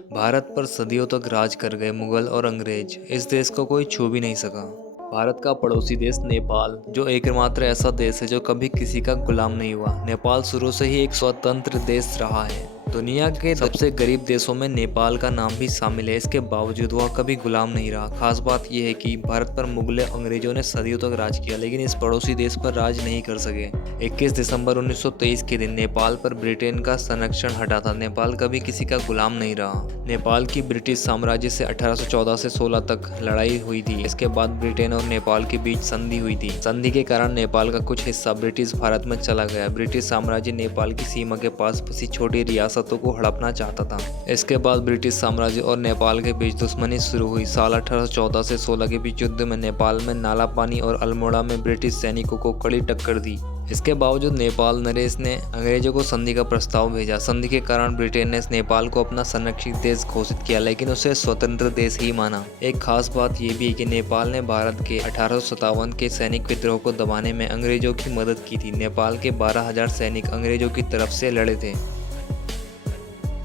भारत पर सदियों तक राज कर गए मुगल और अंग्रेज, इस देश को कोई छू भी नहीं सका। भारत का पड़ोसी देश नेपाल, जो एकमात्र ऐसा देश है जो कभी किसी का गुलाम नहीं हुआ। नेपाल शुरू से ही एक स्वतंत्र देश रहा है। दुनिया के सबसे गरीब देशों में नेपाल का नाम भी शामिल है। इसके बावजूद वह कभी गुलाम नहीं रहा। खास बात यह है कि भारत पर मुगल अंग्रेजों ने सदियों तक राज किया, लेकिन इस पड़ोसी देश पर राज नहीं कर सके। 21 दिसंबर 1923 के दिन नेपाल पर ब्रिटेन का संरक्षण हटा था। नेपाल कभी किसी का गुलाम नहीं रहा। नेपाल की ब्रिटिश साम्राज्य से 1814 से 16 तक लड़ाई हुई थी। इसके बाद ब्रिटेन और नेपाल के बीच संधि हुई थी। संधि के कारण नेपाल का कुछ हिस्सा ब्रिटिश भारत में चला गया। ब्रिटिश साम्राज्य नेपाल की सीमा के पास बसी छोटी रियासतों को हड़पना चाहता था। इसके बाद ब्रिटिश साम्राज्य और नेपाल के बीच दुश्मनी शुरू हुई। साल 1814 से 16 के बीच युद्ध में नेपाल में नाला पानी और अल्मोड़ा में ब्रिटिश सैनिकों को कड़ी टक्कर दी। इसके बावजूद नेपाल नरेश ने अंग्रेजों को संधि का प्रस्ताव भेजा। संधि के कारण ब्रिटेन ने नेपाल को अपना संरक्षित देश घोषित किया, लेकिन उसे स्वतंत्र देश ही माना। एक खास बात यह भी है कि नेपाल ने भारत के 1857 के सैनिक विद्रोह को दबाने में अंग्रेजों की मदद की थी। नेपाल के 12,000 सैनिक अंग्रेजों की तरफ से लड़े थे।